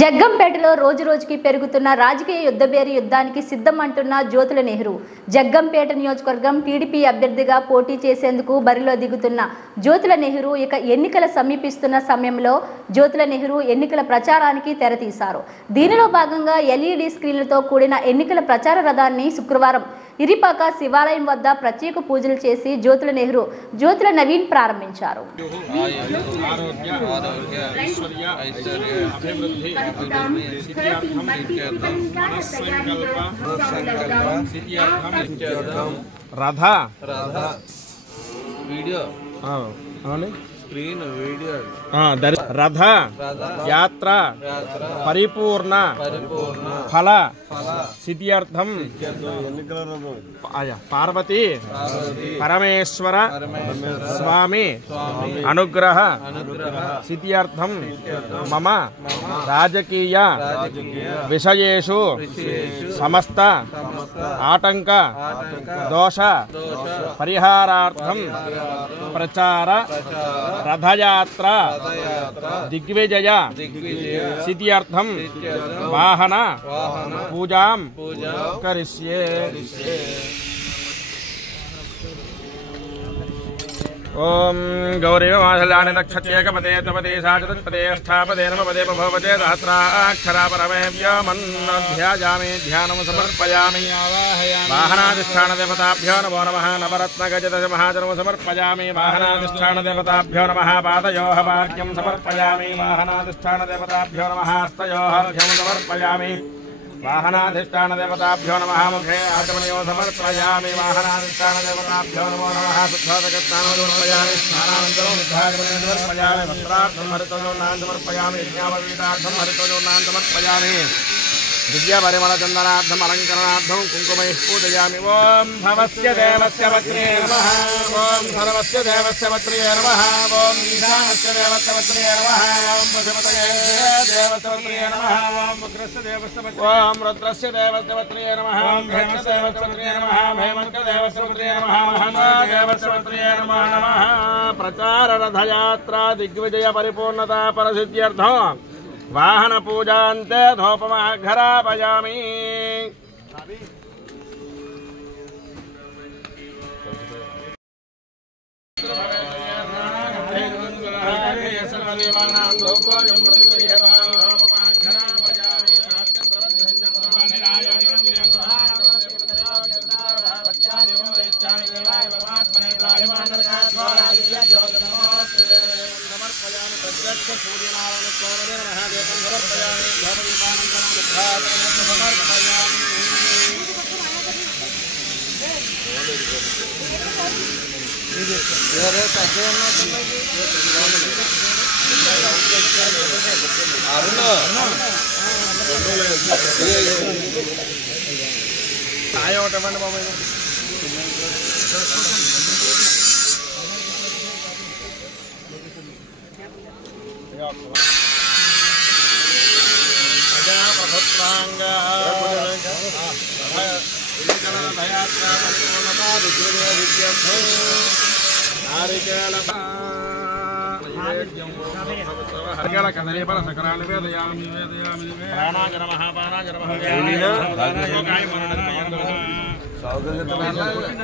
జగ్గంపేటలో రోజు రోజుకి పెరుగుతున్న రాజకీయ యుద్ధబేరి యుద్ధానికి సిద్ధమంటున్న జ్యోతుల నెహ్రూ జగ్గంపేట నియోజకవర్గం టీడీపీ అభ్యర్థిగా పోటీ చేసేందుకు బరిలో దిగుతున్న జ్యోతుల నెహ్రూ ఇక ఎన్నికల సమీపిస్తున్న సమయంలో జ్యోతుల నెహ్రూ ఎన్నికల ప్రచారానికి తెరతీశారు. దీనిలో భాగంగా ఎల్ఈడి స్క్రీన్లతో కూడిన ఎన్నికల ప్రచార రథాన్ని శుక్రవారం ఇరిపాక శివాలయం వద్ద ప్రత్యేక పూజలు చేసి జ్యోతుల నెహ్రూ జ్యోతుల నవీన్ ప్రారంభించారు. రథ యాత్ర పరిపూర్ణ ఫల సిద్ధ్యర్థం పార్వతీ పరమేశ్వర స్వామి అనుగ్రహ సిద్ధ్యర్థం మమ రాజకీయ విషయేషు సమస్త ఆటంక దోష పరిహారార్థం ప్రచార రథయాత్ర దిగ్విజయ సిద్ధ్యర్థం వాహన పూజాం కరిష్యే. ఓం గౌరీవ మాధుల్యాని నక్షత్రేకపదే తపదే సాచతపదే స్థాపదే నమపదే భవపదే సహస్రాక్షరా పరమేవ్యమన్నధ్యాయామి ధ్యానం సమర్పయామి. వాహనాధిష్టాన దేవతాభ్యో నమో నమః. నవరత్నగజదశ మహాజనం సమర్పయామి. వాహనాధిష్టాన దేవతాభ్యో నమః. పాదయోః పాద్యం సమర్పయామి. వాహనాధిష్టాన దేవతాభ్యో నమః. హస్తయోః అర్ఘ్యం సమర్పయామి. వాహనాధిష్టాన దేవతాభ్యో నమః. ముఖే ఆచమనయో సమర్పయామి. వాహనాధిష్టాన దేవతాభ్యో నమో నమః. శుద్ధోదకస్నానం సమర్పయామి. స్నానానంతరం శుద్ధాచమనయం సమర్పయామి. వస్త్రార్థం హరితోజోన్నాన్ సమర్పయామి. యజ్ఞాపవీతార్థం హరితోజోన్నాన్ సమర్పయామి. దివ్య పరిమళ చందనార్థం అలంకరణార్థం కుంకుమైః పూజయామి. ఓం భవస్య దేవస్య వక్రే నమః. ఓం సర్వస్య దేవస్య వక్రే నమః. ఓం ఈశానస్య దేవస్య వక్రే నమః. ఓం పశుపతయే దేవస్య వక్రే నమః. ఓం ఉగ్రస్య దేవస్య వక్రే. ఓం రుద్రస్య దేవస్య వక్రే నమః. ఓం భీమస్య దేవస్య వక్రే నమః. భీమస్య దేవస్య వక్రే నమః. మహనా దేవస్య వక్రే నమః. ప్రచార రథయాత్ర దిగ్విజయ పరిపూర్ణతా పరసిద్ధ్యర్థం వాహన పూజాంతే ధూపమాఘరాపయామి.